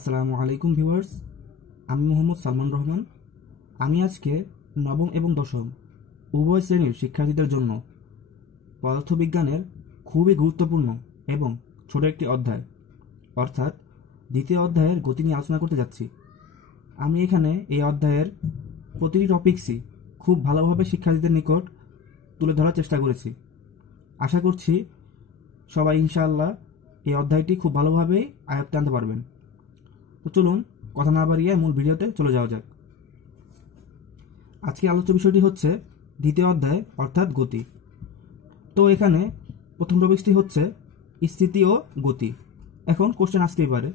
আসসালামু আলাইকুম ভিউয়ার্স, আমি মোহাম্মদ সালমান রহমান। আমি আজকে নবম এবং দশম উভয় শ্রেণীর শিক্ষার্থীদের জন্য পদার্থবিজ্ঞানের খুবই গুরুত্বপূর্ণ এবং ছোট একটি অধ্যায় অর্থাৎ দ্বিতীয় অধ্যায়ের গতি নিয়ে আলোচনা করতে যাচ্ছি। আমি এখানে এই অধ্যায়ের প্রতিটি টপিকসই খুব ভালোভাবে শিক্ষার্থীদের নিকট তুলে ধরার চেষ্টা করেছি। আশা করছি সবাই ইনশাআল্লাহ এই অধ্যায়টি খুব ভালোভাবেই আয়ত্তে আনতে পারবেন। তো চলুন কথা না বাড়িয়ে মূল ভিডিওতে চলে যাওয়া যাক। আজকে আলোচ্য বিষয়টি হচ্ছে দ্বিতীয় অধ্যায় অর্থাৎ গতি। তো এখানে প্রথম টপিকটি হচ্ছে স্থিতি ও গতি। এখন কোশ্চেন আসতেই পারে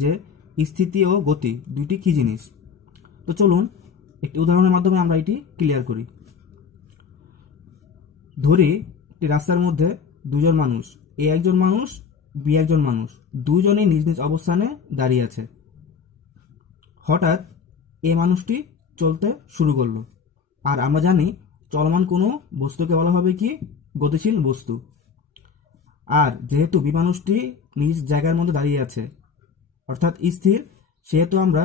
যে স্থিতি ও গতি দুইটি কী জিনিস। তো চলুন একটি উদাহরণের মাধ্যমে আমরা এটি ক্লিয়ার করি। ধরি একটি রাস্তার মধ্যে দুজন মানুষ, এ একজন মানুষ, বি একজন মানুষ, দুজনেই নিজ নিজ অবস্থানে দাঁড়িয়ে আছে। হঠাৎ এ মানুষটি চলতে শুরু করলো, আর আমরা জানি চলমান কোনো বস্তুকে বলা হবে কি গতিশীল বস্তু। আর যেহেতু বি মানুষটি নিজ জায়গার মধ্যে দাঁড়িয়ে আছে অর্থাৎ স্থির, সেহেতু আমরা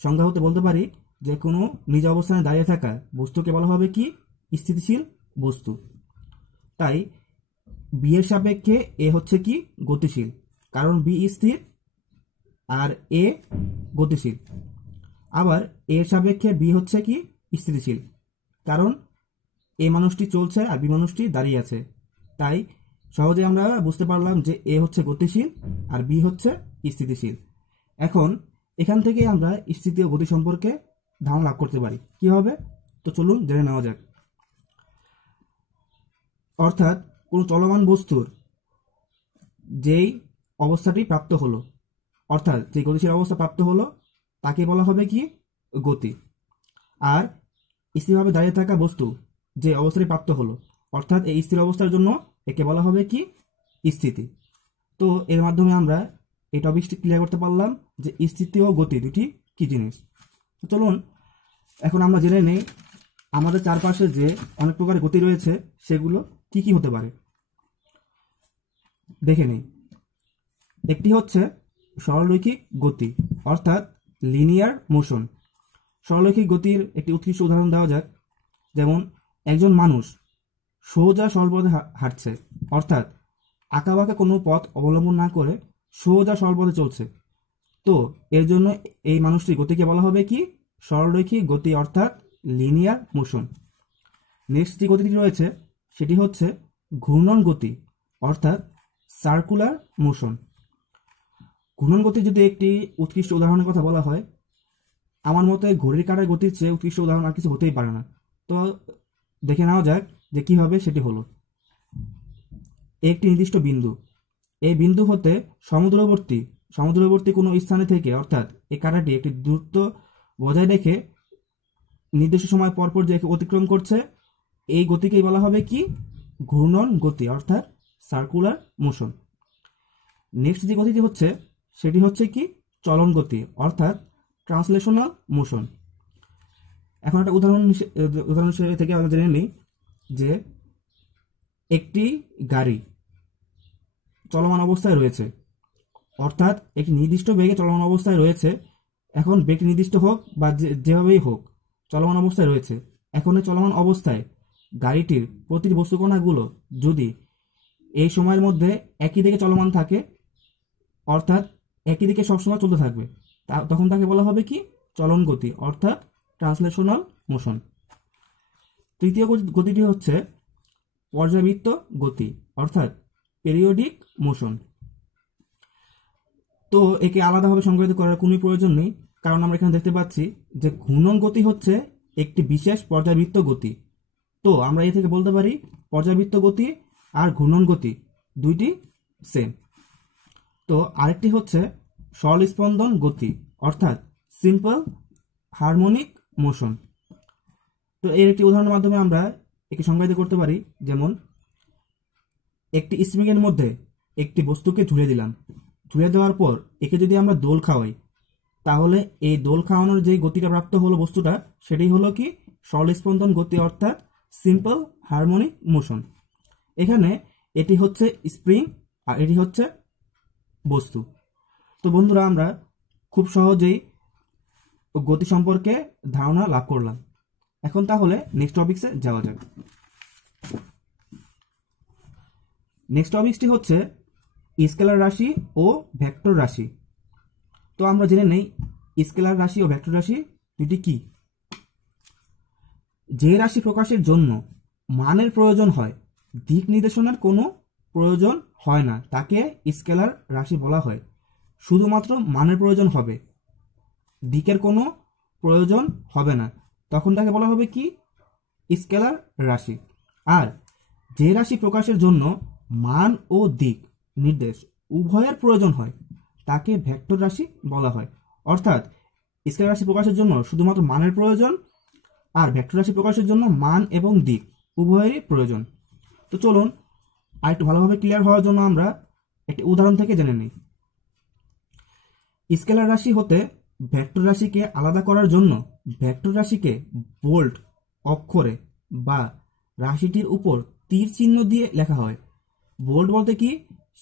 সংজ্ঞা হতে বলতে পারি যে কোনো নিজ অবস্থানে দাঁড়িয়ে থাকা বস্তুকে বলা হবে কি স্থিতিশীল বস্তু। তাই বি এর সাপেক্ষে এ হচ্ছে কি গতিশীল, কারণ বি স্থির আর এ গতিশীল। আবার এর সাপেক্ষে বি হচ্ছে কি স্থিতিশীল, কারণ এ মানুষটি চলছে আর বি মানুষটি দাঁড়িয়ে আছে। তাই সহজে আমরা বুঝতে পারলাম যে এ হচ্ছে গতিশীল আর বি হচ্ছে স্থিতিশীল। এখন এখান থেকে আমরা স্থিতি ও গতি সম্পর্কে ধারণা লাভ করতে পারি। কি হবে? তো চলুন জেনে নেওয়া যাক। অর্থাৎ কোনো চলমান বস্তুর যেই অবস্থাটি প্রাপ্ত হলো, অর্থাৎ যে গতিশীল অবস্থা প্রাপ্ত হলো তাকে বলা হবে কি গতি। আর স্থিরভাবে দাঁড়িয়ে থাকা বস্তু যে অবস্থাটি প্রাপ্ত হলো অর্থাৎ এই স্থির অবস্থার জন্য একে বলা হবে কি স্থিতি। তো এর মাধ্যমে আমরা এই টপিকটি ক্লিয়ার করতে পারলাম যে স্থিতি ও গতি দুটি কি জিনিস। তো চলুন এখন আমরা জেনে নেই আমাদের চারপাশে যে অনেক প্রকার গতি রয়েছে সেগুলো কি কি হতে পারে। দেখে নেই। একটি হচ্ছে সরলরৈখিক গতি অর্থাৎ লিনিয়ার মোশন। সরলরৈখিক গতির একটি উৎকৃষ্ট উদাহরণ দেওয়া যাক। যেমন একজন মানুষ সোজা সরল পথে হাঁটছে, অর্থাৎ আঁকাবাঁকা কোনো পথ অবলম্বন না করে সোজা সরল পথে চলছে। তো এর জন্য এই মানুষটির গতিকে বলা হবে কি সরলরৈখিক গতি অর্থাৎ লিনিয়ার মোশন। নেক্সট যে গতিটি রয়েছে সেটি হচ্ছে ঘূর্ণন গতি অর্থাৎ সার্কুলার মোশন। ঘূর্ণন গতির যদি একটি উৎকৃষ্ট উদাহরণের কথা বলা হয়, আমার মতে ঘড়ির কাঁটার গতির চেয়ে উৎকৃষ্ট উদাহরণ আর কিছু হতেই পারে না। তো দেখে নেওয়া যাক যে কী হবে। সেটি হলো একটি নির্দিষ্ট বিন্দু, এই বিন্দু হতে সমুদ্রবর্তী কোনো স্থানে থেকে অর্থাৎ এই কাঁটাটি একটি দূরত্ব বজায় রেখে নির্দিষ্ট সময় পরপর যে অতিক্রম করছে, এই গতিকেই বলা হবে কি ঘূর্ণন গতি অর্থাৎ সার্কুলার মোশন। নেক্সট যে গতিটি হচ্ছে সেটি হচ্ছে কি চলন গতি অর্থাৎ ট্রান্সলেশনাল মোশন। এখন একটা উদাহরণ থেকে আমরা জেনে নিই যে একটি গাড়ি চলমান অবস্থায় রয়েছে, অর্থাৎ একটি নির্দিষ্ট বেগে চলমান অবস্থায় রয়েছে। এখন বেগটি নির্দিষ্ট হোক বা যেভাবেই হোক চলমান অবস্থায় রয়েছে। এখন এই চলমান অবস্থায় গাড়িটির প্রতিটি বস্তুকণাগুলো যদি এই সময়ের মধ্যে একই দিকে চলমান থাকে, অর্থাৎ একই দিকে সবসময় চলতে থাকবে, তখন তাকে বলা হবে কি চলন গতি অর্থাৎ ট্রান্সলেশনাল মোশন। তৃতীয় গতিটি হচ্ছে পর্যাবৃত্ত গতি অর্থাৎ পেরিওডিক মোশন। তো একে আলাদাভাবে সংজ্ঞায়িত করার কোনো প্রয়োজন নেই, কারণ আমরা এখানে দেখতে পাচ্ছি যে ঘূর্ণন গতি হচ্ছে একটি বিশেষ পর্যাবৃত্ত গতি। তো আমরা এ থেকে বলতে পারি পর্যাবৃত্ত গতি আর ঘূর্ণন গতি দুইটি সেম। তো আরেকটি হচ্ছে সরল স্পন্দন গতি অর্থাৎ সিম্পল হারমোনিক মোশন। তো এর একটি উদাহরণের মাধ্যমে আমরা একে সংজ্ঞায়িত করতে পারি। যেমন একটি স্প্রিংয়ের মধ্যে একটি বস্তুকে ঝুলিয়ে দিলাম, ঝুলিয়ে দেওয়ার পর একে যদি আমরা দোল খাওয়াই, তাহলে এই দোল খাওয়ানোর যে গতিটা প্রাপ্ত হলো বস্তুটা সেটি হলো কি সরল স্পন্দন গতি অর্থাৎ সিম্পল হারমোনিক মোশন। এখানে এটি হচ্ছে স্প্রিং আর এটি হচ্ছে বস্তু। তো বন্ধুরা আমরা খুব সহজেই গতি সম্পর্কে ধারণা লাভ করলাম। এখন তাহলে নেক্সট টপিক্সে যাওয়া যাক। নেক্সট টপিকসটি হচ্ছে স্কেলার রাশি ও ভেক্টর রাশি। তো আমরা জেনে নেই স্কেলার রাশি ও ভেক্টর রাশি দুটি কি। যে রাশি প্রকাশের জন্য মানের প্রয়োজন হয়, দিক নির্দেশনার কোনো প্রয়োজন হয় না, তাকে স্কেলার রাশি বলা হয়। শুধুমাত্র মানের প্রয়োজন হবে, দিকের কোনো প্রয়োজন হবে না, তখন তাকে বলা হবে কি? স্কেলার রাশি। আর যে রাশি প্রকাশের জন্য মান ও দিক নির্দেশ উভয়ের প্রয়োজন হয়, তাকে ভেক্টর রাশি বলা হয়। অর্থাৎ স্কেলার রাশি প্রকাশের জন্য শুধুমাত্র মানের প্রয়োজন, আর ভেক্টর রাশি প্রকাশের জন্য মান এবং দিক উভয়েরই প্রয়োজন। তো চলুন আর একটু ভালোভাবে ক্লিয়ার হওয়ার জন্য আমরা একটি উদাহরণ থেকে জেনে নিই। স্কেলার রাশি হতে ভেক্টর রাশিকে আলাদা করার জন্য ভেক্টর রাশিকে বোল্ড অক্ষরে বা রাশিটির উপর তীর চিহ্ন দিয়ে লেখা হয়। বোল্ড বলতে কি?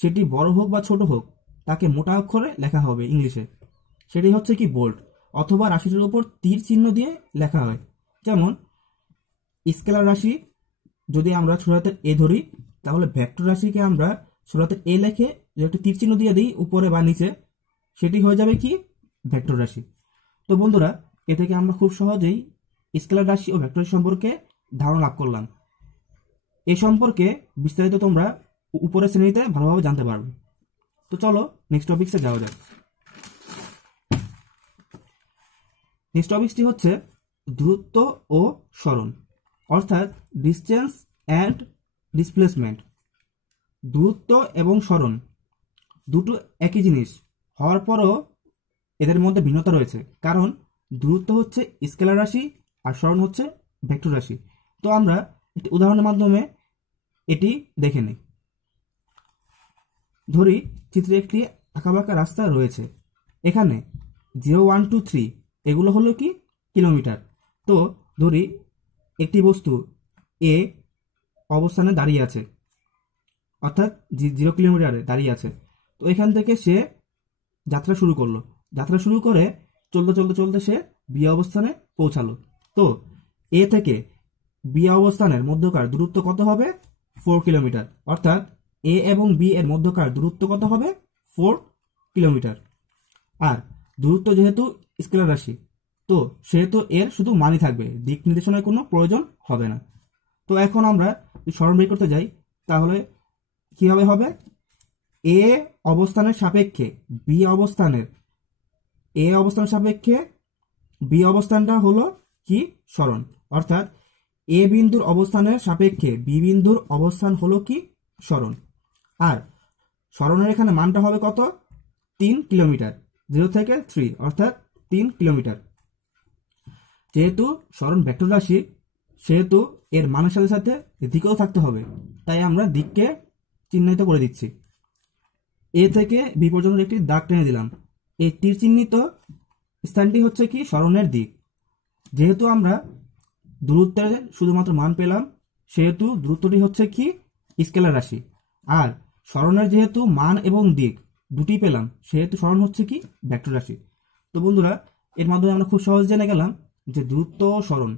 সেটি বড় হোক বা ছোট হোক, তাকে মোটা অক্ষরে লেখা হবে ইংলিশে, সেটি হচ্ছে কি বোল্ড। অথবা রাশিটির উপর তীর চিহ্ন দিয়ে লেখা হয়। যেমন স্কেলার রাশি যদি আমরা ছোট হাতের এ ধরি, তাহলে ভেক্টর রাশিকে আমরা ছোট হাতের এ লিখে যদি একটা তীর চিহ্ন দিয়ে দিই উপরে বা নিচে, সেটি হয়ে যাবে কি? ভেক্টর রাশি। তো বন্ধুরা, এ থেকে আমরা খুব সহজেই স্কেলার রাশি ও ভেক্টর রাশি সম্পর্কে ধারণা লাভ করলাম। এ সম্পর্কে বিস্তারিত তোমরা উপরের শ্রেণীতে ভালোভাবে জানতে পারবে। তো চলো নেক্সট টপিক্সে যাওয়া যাক। নেক্সট টপিকসটি হচ্ছে দূরত্ব ও সরণ, অর্থাৎ ডিস্টেন্স অ্যান্ড ডিসপ্লেসমেন্ট। দূরত্ব এবং সরণ দুটো একই জিনিস হওয়ার পরও এদের মধ্যে ভিন্নতা রয়েছে, কারণ দূরত্ব হচ্ছে স্কেলার রাশি আর সরণ হচ্ছে ভেক্টর রাশি। তো আমরা একটি উদাহরণের মাধ্যমে এটি দেখে নিই। ধরি চিত্রে একটি আঁকাবাঁকা রাস্তা রয়েছে। এখানে 0, 1, 2, 3 এগুলো হলো কি? কিলোমিটার। তো ধরি একটি বস্তু এ অবস্থানে দাঁড়িয়ে আছে, অর্থাৎ 0 কিলোমিটারে দাঁড়িয়ে আছে। তো এখান থেকে সে যাত্রা শুরু করলো। যাত্রা শুরু করে চলতে চলতে চলতে সে বি অবস্থানে পৌঁছালো। তো এ থেকে বি অবস্থানের মধ্যকার দূরত্ব কত হবে? 4 কিলোমিটার। অর্থাৎ এ এবং বি এর মধ্যকার দূরত্ব কত হবে? 4 কিলোমিটার। আর দূরত্ব যেহেতু স্কেলার রাশি, তো সেহেতু এর শুধু মানই থাকবে, দিক নির্দেশনার কোনো প্রয়োজন হবে না। তো এখন আমরা যদি সরণ বের করতে যাই, তাহলে কিভাবে হবে? এ অবস্থানের সাপেক্ষে বি অবস্থানের সাপেক্ষে বি অবস্থানটা হলো কি? সরণ। অর্থাৎ এ বিন্দুর অবস্থানের সাপেক্ষে বি বিন্দুর অবস্থান হলো কি? সরণ। আর সরণের এখানে মানটা হবে কত? 3 কিলোমিটার। 0 থেকে 3 অর্থাৎ 3 কিলোমিটার। যেহেতু সরণ ভেক্টর রাশি, সেহেতু এর মানের সাথে সাথে দিকেও থাকতে হবে, তাই আমরা দিককে চিহ্নিত করে দিচ্ছি। এ থেকে বি পর্যন্ত একটি দাগ টেনে দিলাম। এই তীর চিহ্নিত স্থানটি হচ্ছে কি? সরণের দিক। যেহেতু আমরা দূরত্বের শুধুমাত্র মান পেলাম, সেহেতু দূরত্বটি হচ্ছে কি? স্কেলার রাশি। আর সরণের যেহেতু মান এবং দিক দুটি পেলাম, সেহেতু সরণ হচ্ছে কি? ভেক্টর রাশি। তো বন্ধুরা, এর মাধ্যমে আমরা খুব সহজ জেনে গেলাম যে দূরত্ব ও সরণ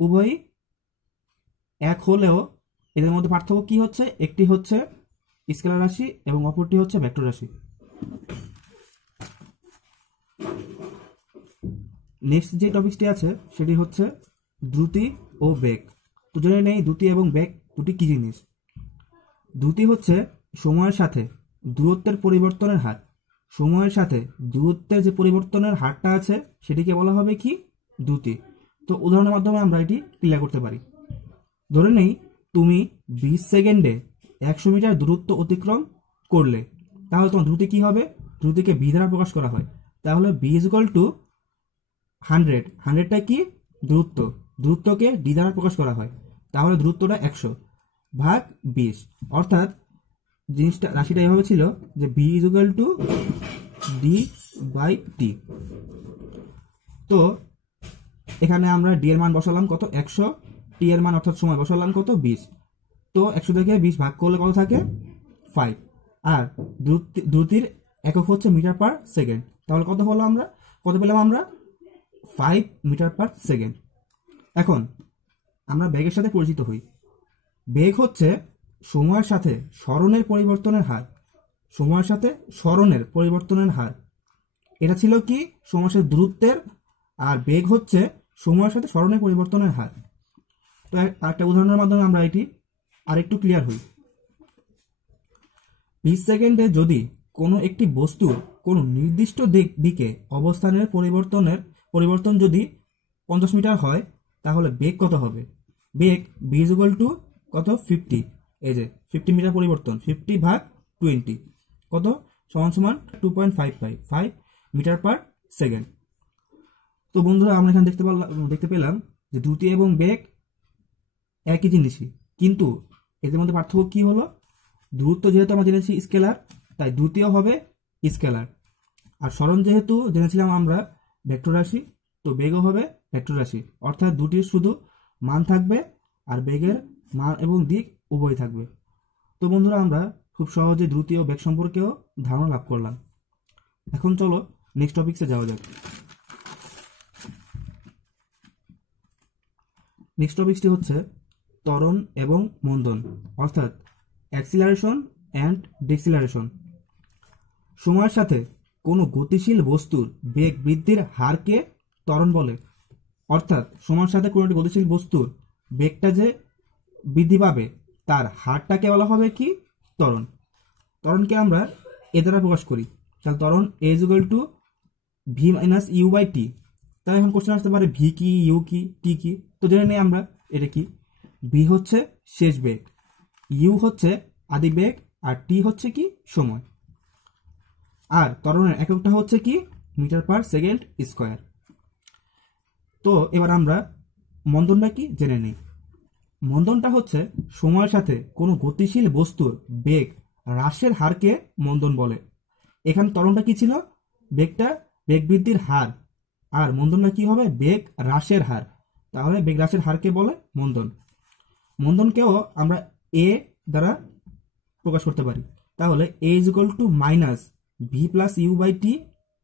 উভয়ই এক হলেও এদের মধ্যে পার্থক্য কি হচ্ছে? একটি হচ্ছে স্কেলার রাশি এবং অপরটি হচ্ছে ভেক্টর রাশি। নেক্সট যে টপিকটি আছে সেটি হচ্ছে দ্রুতি ও বেগ। তো জেনে নেই দ্রুতি এবং বেগ দুটি কি জিনিস। দ্রুতি হচ্ছে সময়ের সাথে দূরত্বের পরিবর্তনের হার। সময়ের সাথে দূরত্বের যে পরিবর্তনের হারটা আছে সেটিকে বলা হবে কি? দ্রুতি। তো উদাহরণের মাধ্যমে আমরা এটি ক্লিয়ার করতে পারি। ধরে নেই তুমি 20 সেকেন্ডে 100 মিটার দূরত্ব অতিক্রম করলে, তাহলে তোমার দ্রুতি কি হবে? দ্রুতিকে ভি দ্বারা প্রকাশ করা হয়। তাহলে ভি ইজ ইকুয়াল টু 100। 100টা কি? দূরত্ব। দূরত্বকে ডি দ্বারা প্রকাশ করা হয়, তাহলে দূরত্বটা 100 ভাগ 20। অর্থাৎ জিনিসটা রাশিটা এভাবে ছিল যে v is equal to d by t. তো এখানে আমরা ডি এর মান বসালাম কত? 100। টি এর মান অর্থাৎ সময় বসালাম কত? 20। তো 100 থেকে 20 ভাগ করলে কত থাকে? 5। আর দ্রুতির একক হচ্ছে মিটার পার সেকেন্ড। তাহলে কত পেলাম আমরা 5 মিটার পার সেকেন্ড। এখন আমরা বেগের সাথে পরিচিত হই। বেগ হচ্ছে সময়ের সাথে সরণের পরিবর্তনের হার। সময়ের সাথে সরণের পরিবর্তনের হার। এটা ছিল কি সময়ের সাথে দূরত্বের, আর বেগ হচ্ছে সময়ের সাথে সরণের পরিবর্তনের হার। তো একটা উদাহরণের মাধ্যমে আমরা এটি আরেকটু ক্লিয়ার হই। 20 সেকেন্ডে যদি কোনো একটি বস্তুর কোনো নির্দিষ্ট দিকে অবস্থানের পরিবর্তন যদি 50 মিটার হয়, তাহলে বেগ কত হবে? বেগ b = কত 50, এই যে 50 মিটার পরিবর্তন, 50/20 কত সমান 2.5 মিটার পার সেকেন্ড। তো বন্ধুরা আমরা এখানে দেখতে পেলাম যে দ্রুতি এবং বেগ একই জিনিসই, কিন্তু এদের মধ্যে পার্থক্য কি হলো? দূরত্ব যেহেতু আমরা জেনেছি স্কেলার, তাই দ্রুতিও হবে স্কেলার। আর সরণ যেহেতু জেনেছিলাম আমরা ভেক্টর রাশি, তো বেগও হবে ভেক্টর রাশি। অর্থাৎ দুটির শুধু মান থাকবে আর বেগের মান এবং দিক উভয় থাকবে। তো বন্ধুরা আমরা খুব সহজে দ্রুতি ও বেগ সম্পর্কেও ধারণা লাভ করলাম। এখন চলো নেক্সট টপিক্সে যাওয়া যাক। নেক্সট টপিকটি হচ্ছে ত্বরণ এবং মন্দন, অর্থাৎ অ্যাক্সিলারেশন অ্যান্ড ডিক্সিলারেশন। সময়ের সাথে কোনো গতিশীল বস্তুর বেগ বৃদ্ধির হারকে ত্বরণ বলে। অর্থাৎ সময়ের সাথে কোনো একটি গতিশীল বস্তুর বেগটা যে বৃদ্ধি পাবে তার হারটাকে বলা হবে কি? ত্বরণ। ত্বরণকে আমরা এ দ্বারা প্রকাশ করি। তাহলে ত্বরণ a = v - u/t। তাই এখন কোশ্চেন আসতে পারে ভি কি, ইউ কি, টি কি? তো জেনে নেই আমরা এটা কি। ভি হচ্ছে শেষ বেগ, ইউ হচ্ছে আদি বেগ, আর টি হচ্ছে কি? সময়। আর ত্বরণের এককটা হচ্ছে কি? Metre per second square. তো এবার আমরা মন্দনটা কি জেনে নিই। মন্দনটা হচ্ছে সময়ের সাথে কোনো গতিশীল বস্তুর বেগ হ্রাসের হারকে মন্দন বলে। এখানে ত্বরণটা কি ছিল? বেগ বৃদ্ধির হার, আর মন্দনটা কি হবে? বেগ হ্রাসের হার। তাহলে বেগ হ্রাসের হারকে বলে মন্দন। মন্দনকেও আমরা এ দ্বারা প্রকাশ করতে পারি। তাহলে a = -v + u/t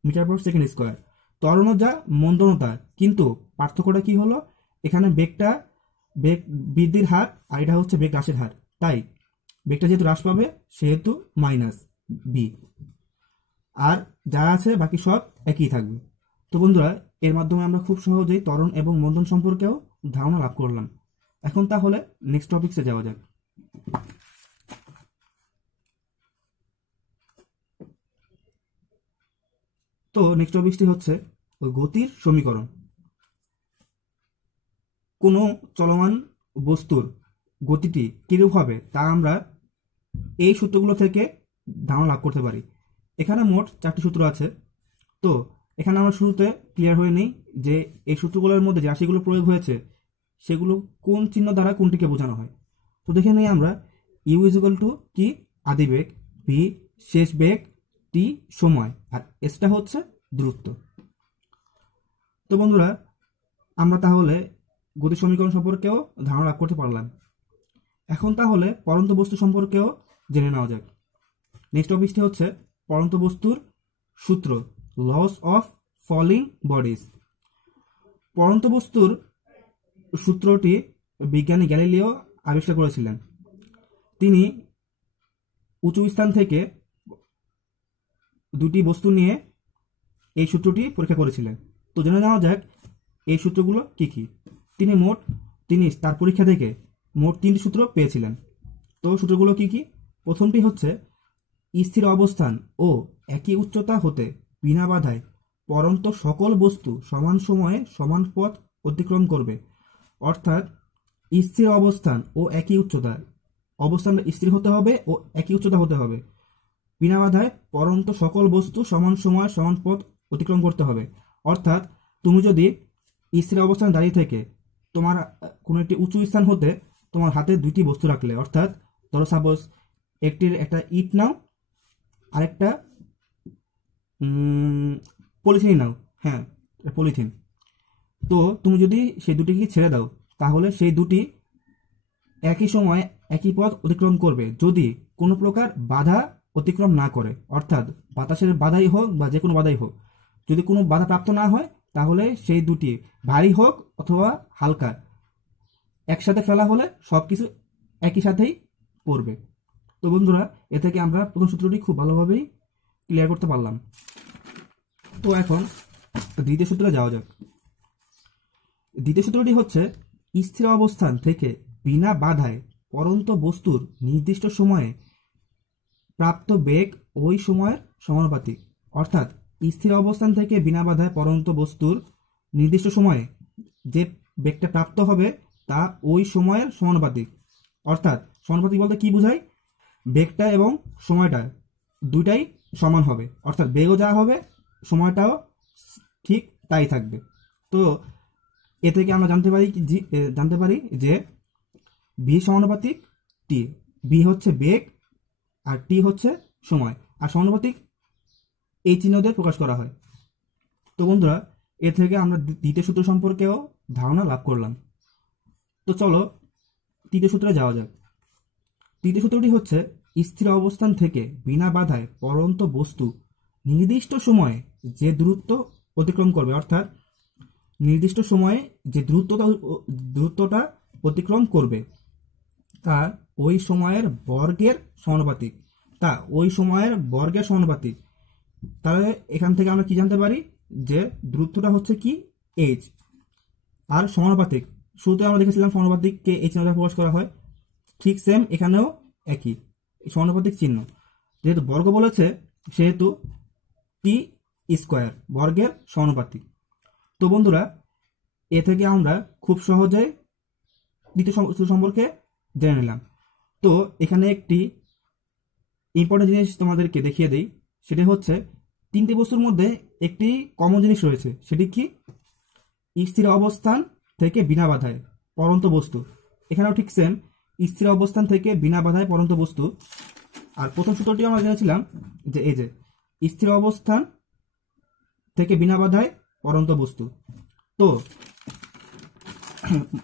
metre per second square. ত্বরণও যা মন্দনও তা, কিন্তু পার্থক্যটা কি হলো? এখানে বেগ বৃদ্ধির হার আর এটা হচ্ছে বেগ হ্রাসের হার। তাই বেগটা যেহেতু হ্রাস পাবে সেহেতু -b, আর যা আছে বাকি সব একই থাকবে। তো বন্ধুরা এর মাধ্যমে আমরা খুব সহজেই ত্বরণ এবং মন্দন সম্পর্কেও ধারণা লাভ করলাম। এখন তাহলে নেক্সট টপিক্সে যাওয়া যাক। তো নেক্সট টপিকটি হচ্ছে গতির সমীকরণ। কোনো চলমান বস্তুর গতিটি কিরূপ হবে তা আমরা এই সূত্রগুলো থেকে ধারণা লাভ করতে পারি। এখানে মোট 4টি সূত্র আছে। তো এখানে আমরা শুরুতে ক্লিয়ার হয়ে নেই যে এই সূত্রগুলোর মধ্যে যে রাশিগুলো প্রয়োগ হয়েছে সেগুলো কোন চিহ্ন দ্বারা কোনটিকে বোঝানো হয়। তো দেখে নেই আমরা। ইউ = কি? আদি বেগ, ভি শেষ বেগ, টি সময়, আর এসটা হচ্ছে দূরত্ব। তো বন্ধুরা আমরা তাহলে গতি সমীকরণ সম্পর্কেও ধারণা লাভ করতে পারলাম। এখন তাহলে পরন্ত বস্তু সম্পর্কেও জেনে নেওয়া যাক। নেক্সট টপিকটি হচ্ছে পরন্ত বস্তুর সূত্র, লস অফ ফলিং বডিজ। পরন্ত বস্তুর সূত্রটি বিজ্ঞানী গ্যালিলিও আবিষ্কার করেছিলেন। তিনি উঁচু স্থান থেকে দুটি বস্তু নিয়ে এই সূত্রটি পরীক্ষা করেছিলেন। তো জেনে নেওয়া যাক এই সূত্রগুলো কি কি। তিনি তার পরীক্ষা থেকে মোট 3টি সূত্র পেয়েছিলেন। তো সূত্রগুলো কি কি? প্রথমটি হচ্ছে স্থির অবস্থান ও একই উচ্চতা হতে বিনা বাধায় পরন্ত সকল বস্তু সমান সময়ে সমান পথ অতিক্রম করবে। অর্থাৎ স্থির অবস্থান ও একই উচ্চতা, অবস্থানটা স্থির হতে হবে ও একই উচ্চতা হতে হবে। বিনা বাধায় পরন্ত সকল বস্তু সমান সময় সমান পথ অতিক্রম করতে হবে। অর্থাৎ তুমি যদি স্থির অবস্থানে দাঁড়িয়ে থেকে তোমার কোনো একটি উঁচু স্থান হতে তোমার হাতে 2টি বস্তু রাখলে, অর্থাৎ ধরো সাপোজ একটা ইট নাও, আরেকটা পলিথিন নাও, হ্যাঁ পলিথিন। তো তুমি যদি সেই দুটিকে ছেড়ে দাও তাহলে সেই দুটি একই সময় একই পথ অতিক্রম করবে যদি কোনো প্রকার বাধা অতিক্রম না করে। অর্থাৎ বাতাসের বাধাই হোক বা যে কোনো বাধাই হোক, যদি কোনো বাধা প্রাপ্ত না হয় তাহলে সেই দুটি ভারী হোক অথবা হালকা একসাথে ফেলা হলে সব কিছু একই সাথেই পড়বে। তো বন্ধুরা, এ থেকে আমরা প্রথম সূত্রটি খুব ভালোভাবেই ক্লিয়ার করতে পারলাম। তো এখন দ্বিতীয় সূত্রে যাওয়া যাক। দ্বিতীয় সূত্রটি হচ্ছে স্থির অবস্থান থেকে বিনা বাধায় পড়ন্ত বস্তুর নির্দিষ্ট সময়ে প্রাপ্ত বেগ ওই সময়ের সমানুপাতিক। অর্থাৎ স্থির অবস্থান থেকে বিনা বাধায় পড়ন্ত বস্তুর নির্দিষ্ট সময়ে যে বেগটা প্রাপ্ত হবে তা ওই সময়ের সমানুপাতিক। অর্থাৎ সমানুপাতিক বলতে কি বোঝায়? বেগটা এবং সময়টা দুইটাই সমান হবে, অর্থাৎ বেগও যা হবে সময়টাও ঠিক তাই থাকবে। তো এ থেকে আমরা জানতে পারি যে ভি সমানুপাতিক টি। ভি হচ্ছে বেগ আর টি হচ্ছে সময়, আর সমানুপাতিক এই চিহ্ন দিয়ে প্রকাশ করা হয়। তো বন্ধুরা, এ থেকে আমরা দ্বিতীয় সূত্র সম্পর্কেও ধারণা লাভ করলাম। তো চলো তৃতীয় সূত্রে যাওয়া যাক। তৃতীয় সূত্রটি হচ্ছে স্থির অবস্থান থেকে বিনা বাধায় পড়ন্ত বস্তু নির্দিষ্ট সময়ে যে দূরত্ব অতিক্রম করবে, অর্থাৎ নির্দিষ্ট সময়ে যে দূরত্বটা অতিক্রম করবে তা ওই সময়ের বর্গের সমানুপাতিক। তাহলে এখান থেকে আমরা কি জানতে পারি? যে দূরত্বটা হচ্ছে কি? এইচ। আর সমানুপাতিক, শুরুতে আমরা দেখেছিলাম সমানুপাতিককে এই চিহ্ন দ্বারা প্রকাশ করা হয়, ঠিক সেম এখানেও একই সমানুপাতিক চিহ্ন। যেহেতু বর্গ বলেছে সেহেতু টি স্কোয়ার বর্গের সমানুপাতিক। তো বন্ধুরা, এ থেকে আমরা খুব সহজে দ্বিতীয় সূত্র সম্পর্কে জেনে নিলাম। তো এখানে একটি ইম্পর্টেন্ট জিনিস তোমাদেরকে দেখিয়ে দেই, সেটি হচ্ছে তিনটি বস্তুর মধ্যে একটি কমন জিনিস রয়েছে। সেটি কি? স্থির অবস্থান থেকে বিনা বাধায় পড়ন্ত বস্তু। এখানেও ঠিক সেম, স্থির অবস্থান থেকে বিনা বাধায় পড়ন্ত বস্তু। আর প্রথম সূত্রটি আমরা জেনেছিলাম যে এই যে স্থির অবস্থান থেকে বিনা বাধায় পড়ন্ত বস্তু। তো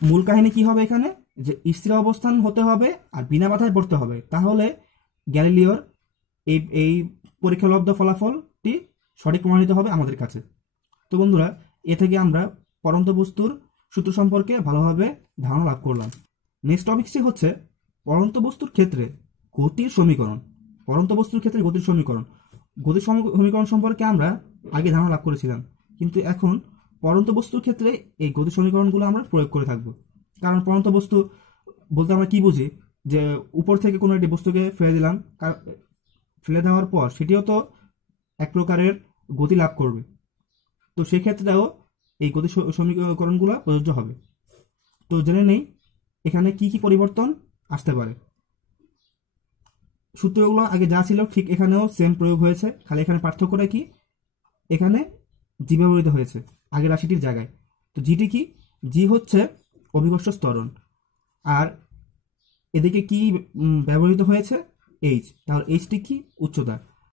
মূল কাহিনী কি হবে এখানে? যে স্থির অবস্থান হতে হবে আর বিনা বাধায় পড়তে হবে, তাহলে গ্যালিলিওর এই পরীক্ষালব্ধ ফলাফলটি সঠিক প্রমাণিত হবে আমাদের কাছে। তো বন্ধুরা, এ থেকে আমরা পড়ন্ত বস্তুর সূত্র সম্পর্কে ভালোভাবে ধারণা লাভ করলাম। নেক্সট টপিকটি হচ্ছে পড়ন্ত বস্তুর ক্ষেত্রে গতির সমীকরণ। গতির সমীকরণ সম্পর্কে আমরা আগে ধারণা লাভ করেছিলাম, কিন্তু এখন পড়ন্ত বস্তুর ক্ষেত্রে এই গতি সমীকরণগুলো আমরা প্রয়োগ করে থাকবো। কারণ পড়ন্ত বস্তু বলতে আমরা কি বুঝি? যে উপর থেকে কোনো একটি বস্তুকে ফেলে দেওয়ার পর সেটিও তো এক প্রকারের গতি লাভ করবে। তো সেক্ষেত্রেও এই গতি সমীকরণগুলো প্রযোজ্য হবে। তো জেনে নেই এখানে কি কি পরিবর্তন আসতে পারে। সূত্রগুলো আগে যা ছিল ঠিক এখানেও সেম প্রয়োগ হয়েছে, খালি এখানে পার্থক্যটা কি? এখানে জি ব্যবহৃত হয়েছে আগের রাশিটির জায়গায়। তো জিটি কি? জি হচ্ছে অভিকর্ষ ত্বরণ, আর এদিকে কি ব্যবহৃত হয়েছে? এইচ। তাহলে এইচটি কি? উচ্চতা।